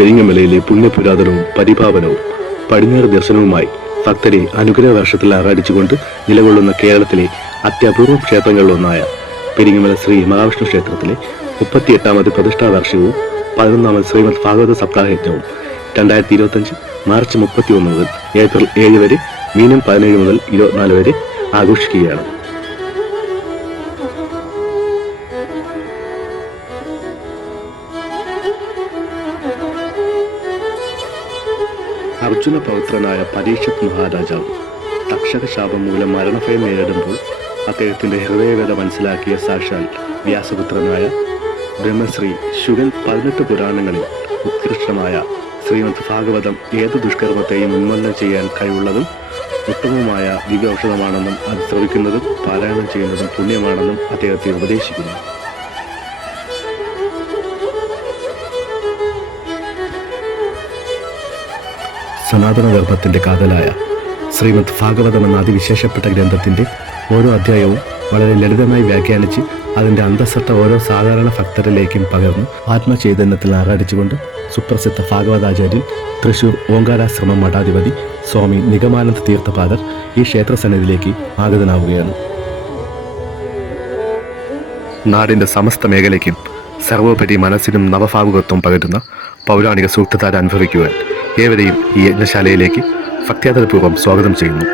പെരിങ്ങമലയിലെ പുണ്യപുരാതനവും പരിപാവനവും പടിഞ്ഞാറ് ദർശനവുമായി ഭക്തരെ അനുഗ്രഹ വർഷത്തിൽ ആറാടിച്ചുകൊണ്ട് നിലകൊള്ളുന്ന കേരളത്തിലെ അത്യപൂർവ ക്ഷേത്രങ്ങളിലൊന്നായ പെരിങ്ങമല ശ്രീ മഹാവിഷ്ണു ക്ഷേത്രത്തിലെ 38ാമത് പ്രതിഷ്ഠാ വാർഷികവും 11ാമത് ശ്രീമദ് ഭാഗവത സപ്താഹയജ്ഞവും 2025 മാർച്ച് 31 മുതൽ ഏപ്രിൽ 7 വരെ മീനം 17 മുതൽ 24 വരെ ആഘോഷിക്കുകയാണ്. അർജുന പൗത്രനായ പരീക്ഷത് മഹാരാജാവ് തക്ഷക ശാപം മൂലം മരണഭയം നേരിടുമ്പോൾ അദ്ദേഹത്തിന്റെ ഹൃദയവേദ മനസ്സിലാക്കിയ സാക്ഷാൽ വ്യാസപുത്രനായ ബ്രഹ്മശ്രീ ശുഗൻ 18 പുരാണങ്ങളിൽ ഉത്കൃഷ്ടമായ ശ്രീമദ് ഭാഗവതം ഏത് ദുഷ്കർമ്മത്തെയും ഉന്മൂലനം ചെയ്യാൻ കഴിവുള്ളതും ഉത്തമവുമായ ദിവ്യ ഔഷധമാണെന്നും അത് ശ്രവിക്കുന്നതും പാരായണം ചെയ്യുന്നതും പുണ്യമാണെന്നും അദ്ദേഹത്തെ ഉപദേശിക്കുന്നു. സനാതനധർമ്മത്തിന്റെ കാതലായ ശ്രീമദ് ഭാഗവതം എന്ന അതിവിശേഷപ്പെട്ട ഗ്രന്ഥത്തിന്റെ ഓരോ അധ്യായവും വളരെ ലളിതമായി വ്യാഖ്യാനിച്ച് അതിന്റെ അന്തസ്സത്ത ഓരോ സാധാരണ ഭക്തരിലേക്കും പകർന്ന് ആത്മചൈതന്യത്തിൽ ആറാടിച്ചുകൊണ്ട് സുപ്രസിദ്ധ ഭാഗവതാചാര്യൻ തൃശൂർ ഓങ്കാരാശ്രമം മഠാധിപതി സ്വാമി നിഗമാനന്ദ തീർത്ഥപാദർ ഈ ക്ഷേത്രസന്നിധിയിലേക്ക് ആഗതനാവുകയാണ്. നാടിന്റെ സമസ്ത മേഖലയ്ക്കും സർവോപരി മനസ്സിനും നവഭാവുകത്വം പകരുന്ന പൗരാണിക സൂക്തധാര അനുഭവിക്കുവാൻ ഏവരെയും ഈ യജ്ഞശാലയിലേക്ക് ഭക്ത്യാദരപൂർവ്വം സ്വാഗതം ചെയ്യുന്നു.